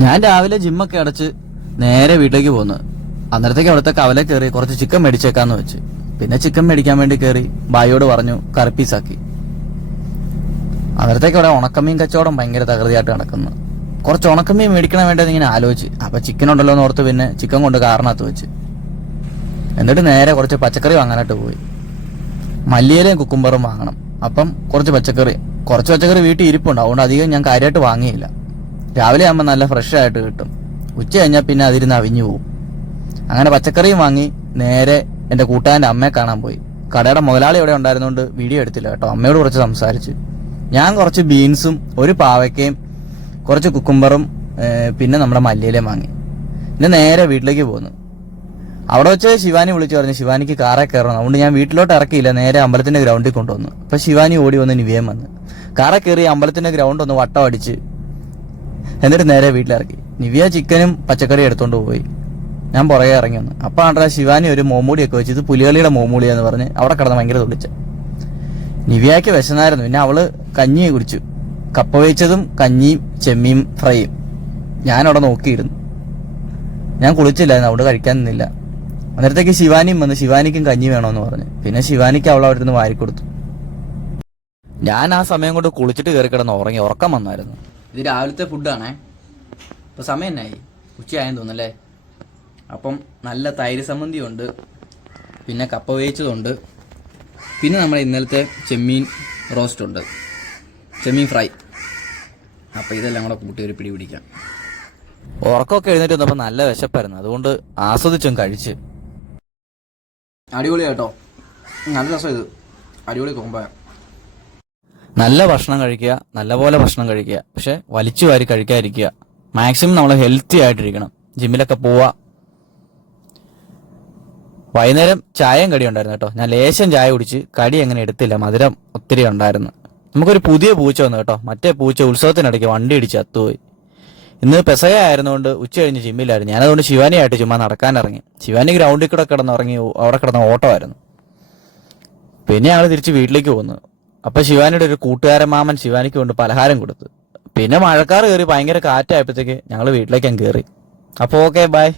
ഞാൻ രാവിലെ ജിമ്മൊക്കെ അടച്ച് നേരെ വീട്ടിലേക്ക് പോന്നു. അന്നേരത്തേക്ക് അവിടുത്തെ കവല കയറി കുറച്ച് ചിക്കൻ മേടിച്ചേക്കാന്ന് വെച്ച്. പിന്നെ ചിക്കൻ മേടിക്കാൻ വേണ്ടി കയറി ബായിയോട് പറഞ്ഞു കറിപ്പീസാക്കി. അന്നേരത്തേക്ക് അവിടെ ഉണക്കമീൻ കച്ചവടം ഭയങ്കര തകൃതിയായിട്ട് നടക്കുന്നു. കുറച്ച് ഉണക്കമീൻ മേടിക്കണം വേണ്ടത് ഇങ്ങനെ ആലോചിച്ച്. അപ്പൊ ചിക്കൻ ഉണ്ടല്ലോ എന്ന് ഓർത്ത് പിന്നെ ചിക്കൻ കൊണ്ട് കാറിനകത്ത് വെച്ച്. എന്നിട്ട് നേരെ കുറച്ച് പച്ചക്കറി വാങ്ങാനായിട്ട് പോയി. മല്ലിയിലയും കുക്കുംബറും വാങ്ങണം. അപ്പം കുറച്ച് പച്ചക്കറി വീട്ടിൽ ഇരിപ്പുണ്ട്. അതുകൊണ്ട് അധികം ഞാൻ കാര്യമായിട്ട് വാങ്ങിയില്ല. രാവിലെ ആകുമ്പോൾ നല്ല ഫ്രഷ് ആയിട്ട് കിട്ടും. ഉച്ച കഴിഞ്ഞാൽ പിന്നെ അതിരുന്ന് അവിഞ്ഞു പോകും. അങ്ങനെ പച്ചക്കറിയും വാങ്ങി നേരെ എൻ്റെ കൂട്ടുകാരൻ്റെ അമ്മയെ കാണാൻ പോയി. കടയുടെ മുതലാളി ഇവിടെ ഉണ്ടായിരുന്നുകൊണ്ട് വീഡിയോ എടുത്തില്ല കേട്ടോ. അമ്മയോട് കുറച്ച് സംസാരിച്ച്. ഞാൻ കുറച്ച് ബീൻസും ഒരു പാവയ്ക്കയും കുറച്ച് കുക്കുംബറും പിന്നെ നമ്മുടെ മല്ലിയിലയും വാങ്ങി. പിന്നെ നേരെ വീട്ടിലേക്ക് പോന്നു. അവിടെ വെച്ച് ശിവാനി വിളിച്ചു പറഞ്ഞു ശിവാനിക്ക് കാറേ കയറണം. അതുകൊണ്ട് ഞാൻ വീട്ടിലോട്ട് ഇറക്കിയില്ല, നേരെ അമ്പലത്തിന്റെ ഗ്രൗണ്ടിൽ കൊണ്ടുവന്നു. അപ്പൊ ശിവാനി ഓടി വന്ന് നിവേം വന്ന് കാറെ കയറി അമ്പലത്തിന്റെ ഗ്രൗണ്ട് ഒന്ന് വട്ടം അടിച്ച് എന്നിട്ട് നേരെ വീട്ടിലിറക്കി. നിവിയ ചിക്കനും പച്ചക്കറിയും എടുത്തോണ്ട് പോയി. ഞാൻ പുറകെ ഇറങ്ങി വന്നു. അപ്പൊ ആണ്ടാ ശിവാനി ഒരു മോമൂടിയൊക്കെ വെച്ച് ഇത് പുലികളിയുടെ മോമൂടിയാന്ന് പറഞ്ഞ് അവിടെ കിടന്ന് ഭയങ്കര തുള്ളിച്ച. നിവിയാക്ക് വിശന്നായിരുന്നു. പിന്നെ അവള് കഞ്ഞി കുടിച്ചു. കപ്പ വേവിച്ചതും കഞ്ഞിയും ചെമ്മീൻ ഫ്രൈയും. ഞാനവിടെ നോക്കിയിരുന്നു. ഞാൻ കുളിച്ചില്ലായിരുന്നു, അവിടെ കഴിക്കാൻ നിന്നില്ല. അന്നേരത്തേക്ക് ശിവാനിയും വന്ന് ശിവാനിക്കും കഞ്ഞി വേണമെന്ന് പറഞ്ഞു. പിന്നെ ശിവാനിക്ക് അവൾ അവിടെ നിന്ന് വാരിക്കൊടുത്തു. ഞാൻ ആ സമയം കൊണ്ട് കുളിച്ചിട്ട് കയറി കിടന്ന് ഉറങ്ങി. ഉറക്കം വന്നായിരുന്നു. ഇത് രാവിലത്തെ ഫുഡാണേ. ഇപ്പൊ സമയം എന്നായി? ഉച്ചയായെന്ന് തോന്നല്ലേ. അപ്പം നല്ല തൈര് സമ്മന്തി ഉണ്ട്, പിന്നെ കപ്പ വേവിച്ചതുണ്ട്, പിന്നെ നമ്മുടെ ഇന്നലത്തെ ചെമ്മീൻ റോസ്റ്റ് ഉണ്ട്, ചെമ്മീൻ ഫ്രൈ. അപ്പം ഇതെല്ലാം കൂടെ കൂട്ടി ഒരു പിടി പിടിക്കാം. ഉറക്കമൊക്കെ എഴുന്നേറ്റ് വന്നപ്പോൾ നല്ല വിശപ്പായിരുന്നു. അതുകൊണ്ട് ആസ്വദിച്ചും കഴിച്ച്. അടിപൊളി കേട്ടോ, നല്ല രസം. ഇത് അടിപൊളി കോമ്പോ. നല്ല ഭക്ഷണം കഴിക്കുക, നല്ലപോലെ ഭക്ഷണം കഴിക്കുക, പക്ഷെ വലിച്ചു വാരി കഴിക്കാതിരിക്കുക. മാക്സിമം നമ്മൾ ഹെൽത്തി ആയിട്ടിരിക്കണം. ജിമ്മിലൊക്കെ പോവുക. വൈകുന്നേരം ചായയും കടി ഉണ്ടായിരുന്നു കേട്ടോ. ഞാൻ ലേശം ചായ കുടിച്ച് കടി അങ്ങനെ എടുത്തില്ല, മധുരം ഒത്തിരി ഉണ്ടായിരുന്നു. നമുക്കൊരു പുതിയ പൂച്ച വന്നു കേട്ടോ. മറ്റേ പൂച്ച ഉത്സവത്തിനിടയ്ക്ക് വണ്ടി ഇടിച്ച് അത്തുപോയി. ഇന്ന് പെസക ആയിരുന്നുകൊണ്ട് ഉച്ച കഴിഞ്ഞ് ജിമ്മിലായിരുന്നു. ഞാനതുകൊണ്ട് ശിവാനിയായിട്ട് ചുമ്മാ നടക്കാൻ ഇറങ്ങി. ശിവാനി ഗ്രൗണ്ടിൽ കൂടെ കിടന്നിറങ്ങി. അവിടെ കിടന്ന ഓട്ടമായിരുന്നു. പിന്നെ ഞങ്ങൾ തിരിച്ച് വീട്ടിലേക്ക് പോന്നു. അപ്പൊ ശിവാനിയുടെ ഒരു കൂട്ടുകാരൻ മാമൻ ശിവാനിക്ക് കൊണ്ട് പലഹാരം കൊടുത്തു. പിന്നെ മഴക്കാർ കയറി ഭയങ്കര കാറ്റായപ്പോഴത്തേക്ക് ഞങ്ങൾ വീട്ടിലേക്ക് കയറി. അപ്പോൾ ഓക്കെ, ബൈ.